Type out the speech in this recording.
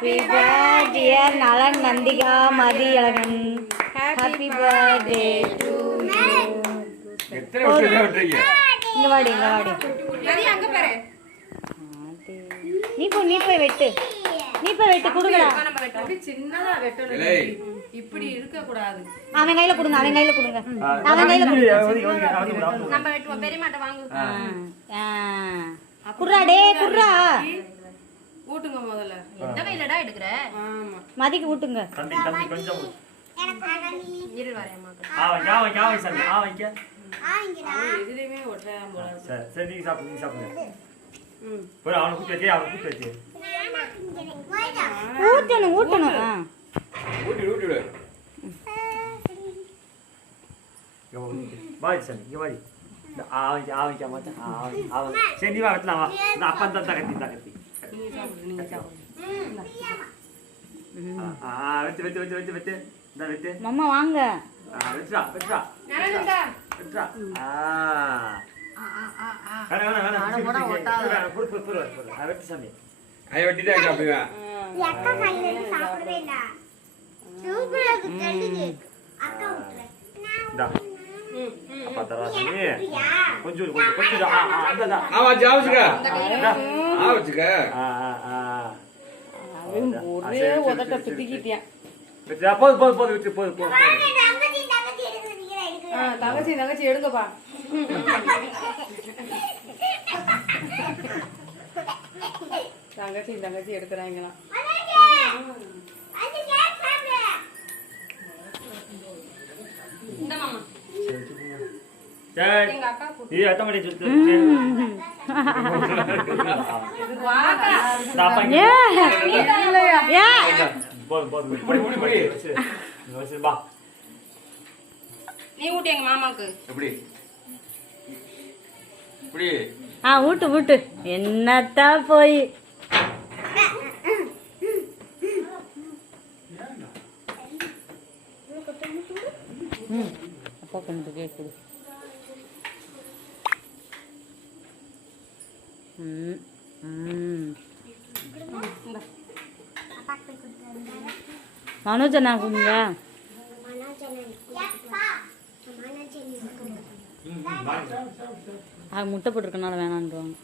Happy birthday Nalan Nandhika Mathiyazhagan happy birthday to இங்க வாடி இங்க வாடி மதி அங்க பாரு நீ போ நீ போய் வெட்டு நீ போய் வெட்டு குடுங்கடா சின்னதா வெட்டணும். இப்படி இருக்க கூடாது அவன் கையில கொடுங்க அவன் கையில கொடுங்க அவன் கையில கொடுங்க நம்ம வெட்டுவோம் பெரியமாட்ட வாங்கு. குர்ரா டே குர்ரா ஊட்டுங்க முதல்ல. எந்த கையிலடா எடுக்கிற? ஆமா. மதிக்கு ஊட்டுங்க. தம்பி தம்பி கொஞ்சம் இரு வரேம்மா ஆவங்க ஆவங்க ஆவங்க சாமி ஆவங்க எதுலயுமே ஒட்டாம போல சரி சரி நீங்க சாப்பிடுங்க நீங்க சாப்பிடுங்க. ம். போய் அவனை கூட்டி வச்சு அவனை கூட்டி வச்சு ஊட்டணும் ஊட்டணும். ஆ. ஊட்டி ஊட்டி விடு. இங்க வா, ஊட்டி. வாடி சாமி இங்க வாடி இந்த ஆவங்க ஆவங்க மாட்டேன் ஆவங்க ஆவங்க சரி நீ வா வெட்டலாம் வா அப்பா தான் கத்தி தான் கத்தி நீங்க சாப்பிடு நீங்க சாப்பிடு ஆ, ஆ வெட்டு வெட்டு வெட்டு வெட்டு வெட்டு. இந்த வெட்டு. மம்மா வாங்க. வெட்டுடா வெட்டுடா நடந்துடா வெட்டுடா ஆ. கொஞ்சம் கொஞ்சம் கொஞ்சம் ஆ ஆ ஒரே உதட்ட பித்திக்கிட்டியான் வெட்டுடா, போதும் போதும் போதும் விட்டு போதும் போதும். தங்கச்சி தங்கச்சி எடுங்கப்பா. தங்கச்சி தங்கச்சி எடுக்கிறாங்களாம். அந்த கேக் சாப்பிடு இந்த மாமா சரி எங்க அக்கா கூட்டு இது எத்தனை மணி சுத்து நீ ஊட்டி எங்க மாமாக்கு எப்படி? இப்படி. ஆ ஊட்டு ஊட்டு. என்னத்தா போய்? அப்பா கொஞ்சம் கேட்குது ம் ம் மனோஜ் அண்ணா கொடுங்க அது முட்டை போட்டிருக்கனால வேணான்றாங்க.